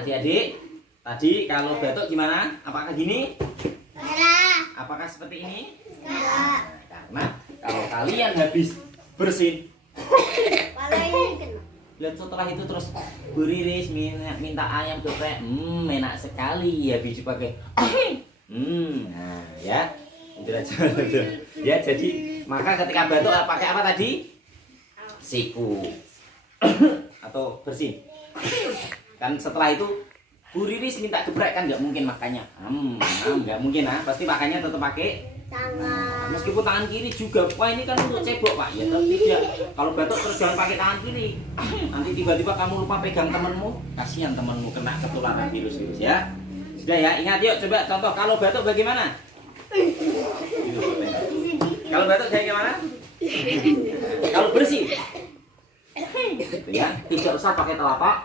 adik-adik, tadi kalau batuk gimana? Apakah gini? Enggak. Apakah seperti ini? Enggak. Karena kalau kalian habis bersin, Kalau ini kena. lihat setelah itu terus beriris minta ayam geprek, enak sekali habis dipakai. Nah ya, itu aja. Ya jadi maka ketika batuk pakai apa tadi? Siku atau bersin. Kan setelah itu Bu Riris minta geprek kan nggak mungkin makanya, nggak mungkin pasti makanya tetap pakai Tangan. meskipun tangan kiri juga. Wah ini kan untuk cebok pak ya, tapi tidak. Kalau batuk terus jangan pakai tangan kiri, nanti tiba-tiba kamu lupa pegang temenmu, kasihan temenmu kena ketularan virus ya. Sudah ya, ingat yuk coba contoh kalau batuk bagaimana? Kalau batuk kayak gimana? Kalau bersih, gitu ya, tidak usah pakai telapak